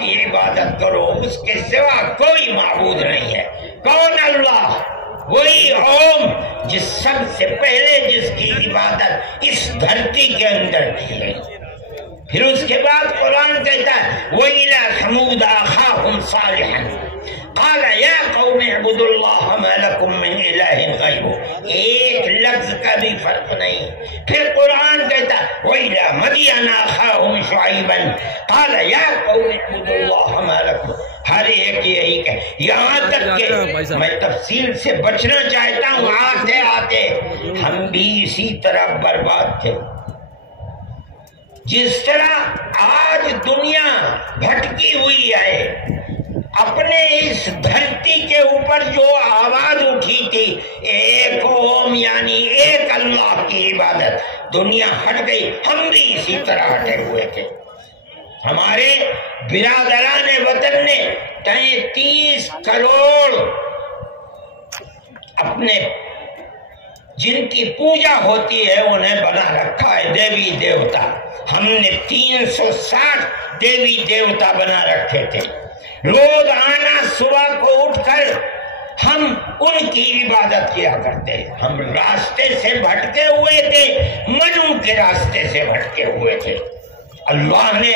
کی عبادت کرو، اس کے سوا کوئی معبود نہیں ہے۔ کون اللہ؟ وہی اوم جس سب سے پہلے جس کی عبادت اس دھرتی کے اندر کی گئی۔ پھر اس کے بعد قرآن کہتا ہے وَإِلَىٰ ثَمُودَ أَخَاهُمْ صَالِحًا قَالَ يَا قَوْمِ اعْبُدُوا اللَّهَ مَا لَكُم مِّنْ إِلَٰهٍ غَيْرُهُ، ایک لفظ کا بھی فرق نہیں۔ پھر قرآن کہتا ہے وَإِلَىٰ مَدْيَنَ أَخَاهُمْ شُعَيْبًا قَالَ يَا قَوْمِ اعْبُدُوا اللَّهَ مَا لَكُم، ہر ایک یہی کہ یہاں تک کہ میں تفصیل سے بچنا چاہتا ہوں، آتے آتے ہم بھی اسی طرح برباد تھے۔ جس طرح آج دنیا بھٹکی ہوئی ہے، اپنے اس دھرتی کے اوپر جو آواز اٹھی تھی ایک اوم یعنی ایک اللہ کی عبادت، دنیا ہٹ گئی، ہم بھی اسی طرح ہٹے ہوئے تھے۔ ہمارے برادران وطن نے 33 کروڑ اپنے جن کی پوجا ہوتی ہے انہیں بنا رکھا ہے دیوی دیوتا۔ ہم نے 360 دیوی دیوتا بنا رکھے تھے۔ روز آنا صبح کو اٹھ کر ہم ان کی عبادت کیا کرتے۔ ہم راستے سے بھٹکے ہوئے تھے، منو کے راستے سے بھٹکے ہوئے تھے۔ اللہ نے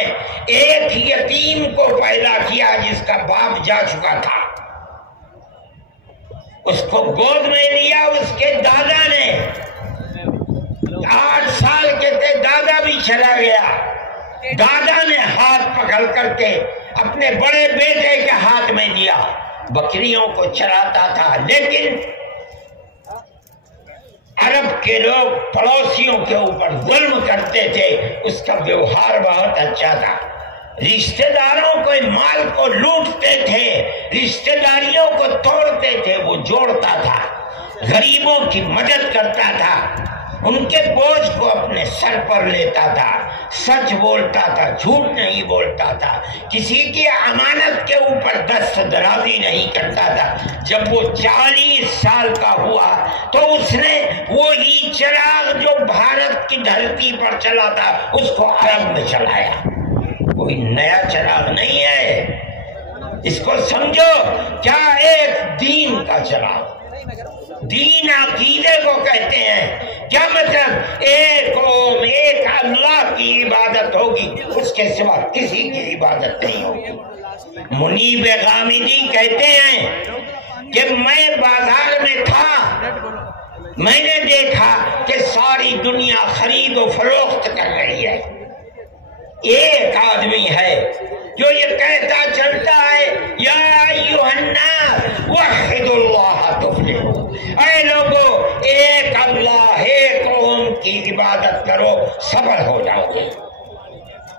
ایک یتیم کو پیدا کیا جس کا باپ جا چکا تھا، اس کو گود میں لیا اس کے دادا نے، 8 سال کے تھے، دادا بھی چلا گیا۔ دادا نے ہاتھ پکڑ کر کے اپنے بڑے بیٹے کے ہاتھ میں دیا، بکریوں کو چراتا تھا۔ لیکن عرب کے لوگ پڑوسیوں کے اوپر ظلم کرتے تھے، اس کا ویوہار بہت اچھا تھا، رشتہ داروں کو مال کو لوٹتے تھے، رشتہ داریوں کو توڑتے تھے، وہ جوڑتا تھا، غریبوں کی مدد کرتا تھا، ان کے بوجھ کو اپنے سر پر لیتا تھا، سچ بولتا تھا، جھوٹ نہیں بولتا تھا، کسی کی امانت کے اوپر دست درازی نہیں کرتا تھا۔ جب وہ 40 سال کا ہوا تو اس نے وہی چراغ جو بھارت کی دھرتی پر چلا تھا اس کو عرب میں چلایا۔ کوئی نیا چراغ نہیں ہے، اس کو سمجھو کیا ایک دین کا چراغ۔ دین عقیدے کو کہتے ہیں، کیا مطلب ایک اوم ایک اللہ کی عبادت ہوگی، اس کے سوا کسی کی عبادت نہیں ہوگی۔ منیب غامدی کہتے ہیں کہ میں بازار میں تھا، میں نے دیکھا کہ ساری دنیا خرید و فروخت کر رہی ہے، ایک آدمی ہے جو یہ کہتا چلتا ہے یا ایھا الناس وحدوا اللہ تفلحوا، اے لوگو ایک اللہ ایک اوم کی عبادت کرو سفل ہو جاؤ گے۔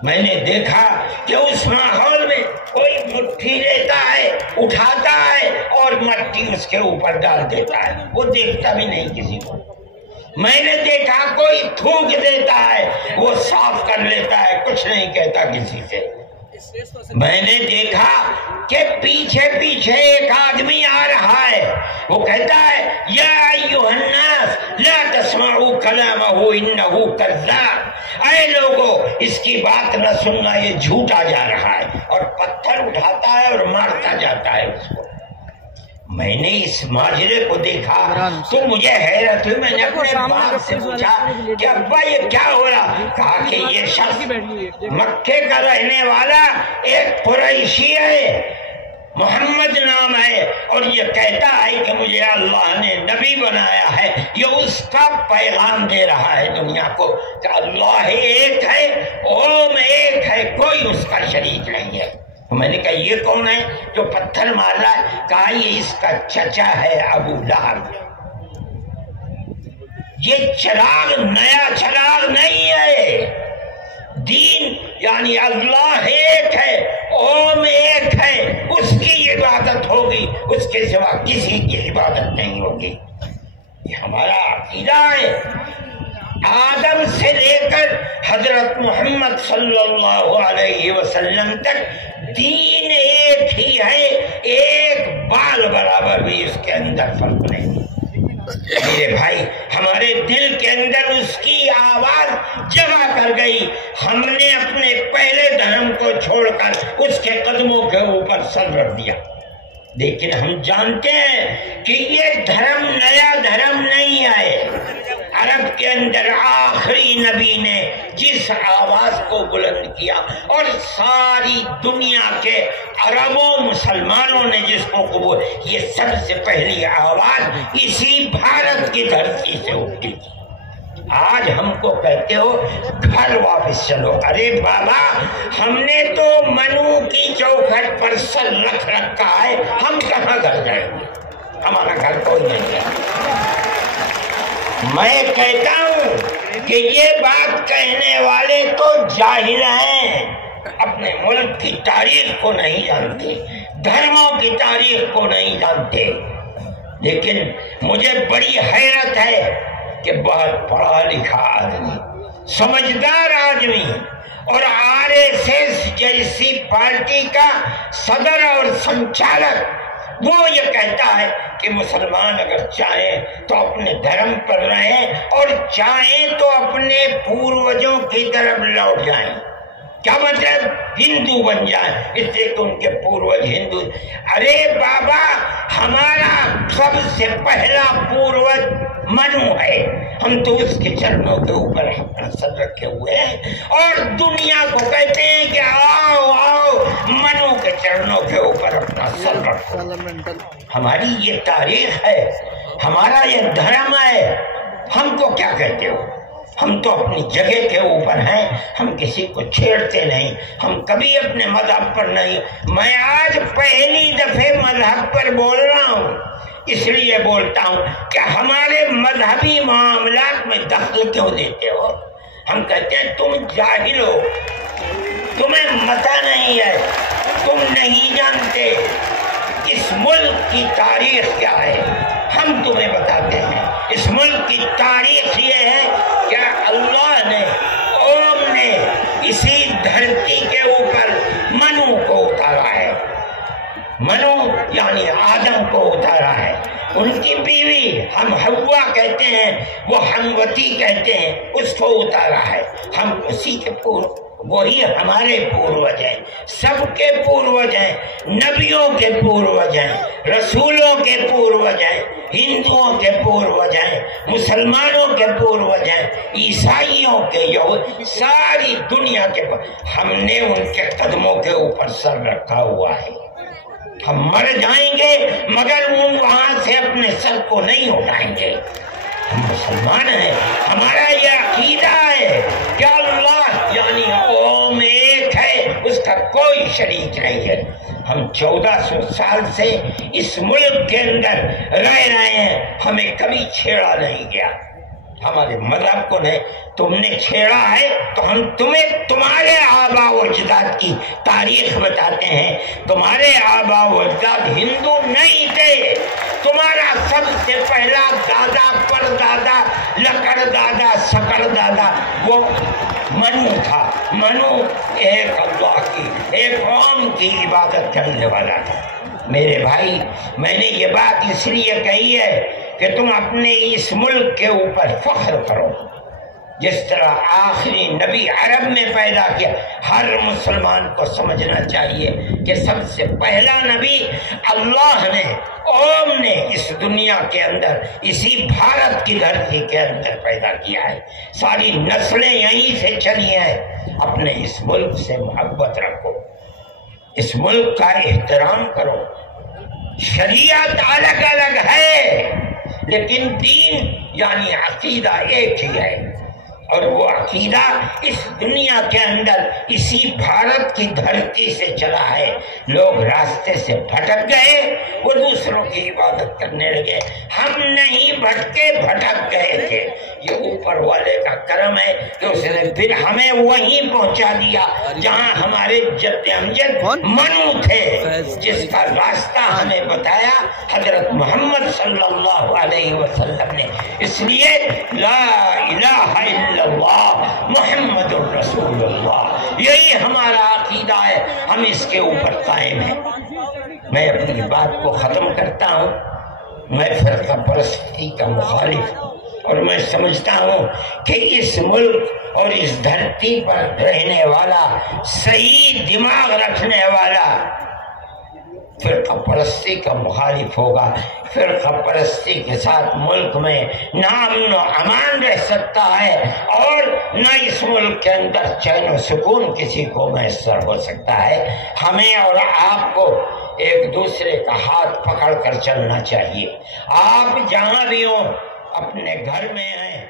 میں نے دیکھا کہ اس ماحول میں کوئی مٹھی لیتا ہے، اٹھاتا ہے اور مٹی اس کے اوپر ڈال دیتا ہے، وہ دیکھتا بھی نہیں کسی کو۔ میں نے دیکھا کوئی تھوک دیتا ہے، وہ صاف کر لیتا ہے، کچھ نہیں کہتا کسی سے۔ میں نے دیکھا کہ پیچھے پیچھے ایک آدمی آ رہا ہے، وہ کہتا ہے یا ایھا الناس لا تسمعوا کلامہ انہ کذاب، اے لوگو اس کی بات نہ سننا، یہ جھوٹا جا رہا ہے، اور پتھر اٹھاتا ہے اور مارتا جاتا ہے اس کو۔ میں نے اس ماجرے کو دیکھا تو مجھے حیرت ہوئی، میں نے اپنے باپ سے پوچھا کہ ابا یہ کیا ہو رہا؟ کہا کہ یہ شخص مکے کا رہنے والا ایک قریشی ہے، محمد نام ہے، اور یہ کہتا ہے کہ مجھے اللہ نے نبی بنایا ہے، یہ اس کا پیغام دے رہا ہے دنیا کو کہ اللہ ایک ہے، اوم ایک ہے، کوئی اس کا شریک نہیں ہے۔ میں نے کہا یہ کون ہے جو پتھر مار رہا ہے؟ کہا یہ اس کا چچا ہے ابو لہب۔ یہ چراغ نیا چراغ نہیں ہے، دین یعنی اللہ ایک ہے، اوم ایک ہے، اس کی عبادت ہوگی، اس کے سوا کسی کی عبادت نہیں ہوگی۔ یہ ہمارا عقیدہ ہے۔ آدم سے لے کر حضرت محمد صلی اللہ علیہ وسلم تک دین ایک ہی ہے، ایک بال برابر بھی اس کے اندر فرق نہیں۔ میرے بھائی ہمارے دل کے اندر اس کی آواز جگہ کر گئی، ہم نے اپنے پہلے دھرم کو چھوڑ کر اس کے قدموں کے اوپر سر رکھ دیا۔ لیکن ہم جانتے ہیں کہ یہ دھرم نیا دھرم نہیں ہے۔ عرب کے اندر آخری نبی نے جس آواز کو بلند کیا اور ساری دنیا کے عربوں مسلمانوں نے جس کو قبول، یہ سب سے پہلی آواز اسی بھارت کی دھرتی سے اٹھی تھی۔ آج ہم کو کہتے ہو گھر واپس چلو، ارے بابا ہم نے تو منو کی چوکھٹ پر سر رکھ رکھا ہے، ہم کہاں گھر جائیں گے؟ ہمارا گھر کوئی نہیں ہے۔ میں کہتا ہوں کہ یہ بات کہنے والے تو جاہل ہیں، اپنے ملک کی تاریخ کو نہیں جانتے، دھرموں کی تاریخ کو نہیں جانتے۔ لیکن مجھے بڑی حیرت ہے کہ بہت پڑھا لکھا آدمی، سمجھدار آدمی اور RSS جیسی پارٹی کا صدر اور سنچالک، وہ یہ کہتا ہے کہ مسلمان اگر چاہیں تو اپنے دھرم پر رہیں اور چاہیں تو اپنے پوروجوں کی طرف لوٹ جائیں۔ کیا مطلب؟ ہندو بن جائیں، اس لیے کہ ان کے پوروج ہندو۔ ارے بابا ہمارا سب سے پہلا پوروج منو ہے، ہم تو اس کے چرنوں کے اوپر اپنا سر رکھے ہوئے ہیں اور دنیا کو کہتے ہیں کہ آؤ آؤ منو کے چرنوں کے اوپر اپنا سر رکھو۔ ہماری یہ تاریخ ہے، ہمارا یہ دھرم ہے، ہم کو کیا کہتے ہو؟ ہم تو اپنی جگہ کے اوپر ہیں، ہم کسی کو چھیڑتے نہیں، ہم کبھی اپنے مذہب پر نہیں۔ میں آج پہلی دفعہ مذہب پر بول رہا ہوں، اس لیے بولتا ہوں کہ ہمارے مذہبی معاملات میں دخل کیوں دیتے ہو؟ ہم کہتے ہیں تم جاہل ہو، تمہیں پتہ نہیں ہے، تم نہیں جانتے اس ملک کی تاریخ کیا ہے۔ ہم تمہیں بتاتے ہیں اس ملک کی تاریخ یہ ہے کہ اللہ نے اوم نے اسی دھرتی کے اوپر منو کو اتارا ہے، منو یعنی آدم کو اتارا ہے، ان کی بیوی ہم حوا کہتے ہیں، وہ ہموتی کہتے ہیں، اس کو اتارا ہے۔ ہم اسی کے وہی ہمارے پوروج ہیں، سب کے پوروج ہیں، نبیوں کے پوروج ہیں، رسولوں کے پوروج ہیں، ہندوؤں کے پوروج ہیں، مسلمانوں کے پوروج ہیں، عیسائیوں کے، یہود، ساری دنیا کے ہم نے ان کے قدموں کے اوپر سر رکھا ہوا ہے۔ ہم مر جائیں گے مگر وہاں سے اپنے سر کو نہیں اٹھائیں گے۔ ہم مسلمان ہیں، ہمارا یہ عقیدہ ہے کہ اللہ یعنی اوم ایک ہے، اس کا کوئی شریک نہیں ہے۔ ہم 1400 سال سے اس ملک کے اندر رہ رہے ہیں، ہمیں کبھی چھیڑا نہیں گیا، ہمارے مذہب کو نہیں۔ تم نے چھیڑا ہے تو ہم تمہیں تمہارے آبا و اجداد کی تاریخ بتاتے ہیں۔ تمہارے آبا و اجداد ہندو نہیں تھے، تمہارا سب سے پہلا دادا پر دادا لکڑ دادا سکڑ دادا وہ منو تھا۔ منو ایک اللہ کی، ایک قوم کی عبادت کرنے والا تھا۔ میرے بھائی میں نے یہ بات اس لیے کہی ہے کہ تم اپنے اس ملک کے اوپر فخر کرو، جس طرح آخری نبی عرب میں پیدا کیا۔ ہر مسلمان کو سمجھنا چاہیے کہ سب سے پہلا نبی اللہ نے اوم نے اس دنیا کے اندر اسی بھارت کی دھرتی کے اندر پیدا کیا ہے۔ ساری نسلیں یہیں سے چلی ہیں۔ اپنے اس ملک سے محبت رکھو، اس ملک کا احترام کرو۔ شریعت الگ الگ ہے لیکن دین یعنی عقیدہ ایک ہی ہے، اور وہ عقیدہ اس دنیا کے اندر اسی بھارت کی دھرتی سے چلا ہے۔ لوگ راستے سے بھٹک گئے، وہ دوسروں کی عبادت کرنے لگے، ہم نہیں بھٹکے، بھٹک گئے تھے۔ یہ اوپر والے کا کرم ہے کہ اس نے پھر ہمیں وہیں پہنچا دیا جہاں ہمارے جد امجد منو تھے، جس کا راستہ ہمیں بتایا حضرت محمد صلی اللہ علیہ وسلم نے۔ اس لیے لا الہ الا اللہ محمد الرسول اللہ، یہی ہمارا عقیدہ ہے، ہم اس کے اوپر قائم ہیں۔ میں اپنی بات کو ختم کرتا ہوں میں فرقہ پرستی کا مخالف ہوں، اور میں سمجھتا ہوں کہ اس ملک اور اس دھرتی پر رہنے والا صحیح دماغ رکھنے والا فرقہ پرستی کا مخالف ہوگا۔ فرقہ پرستی کے ساتھ ملک میں نہ امن و امان رہ سکتا ہے، اور نہ اس ملک کے اندر چین و سکون کسی کو میسر ہو سکتا ہے۔ ہمیں اور آپ کو ایک دوسرے کا ہاتھ پکڑ کر چلنا چاہیے۔ آپ جہاں بھی ہوں، اپنے گھر میں ہیں،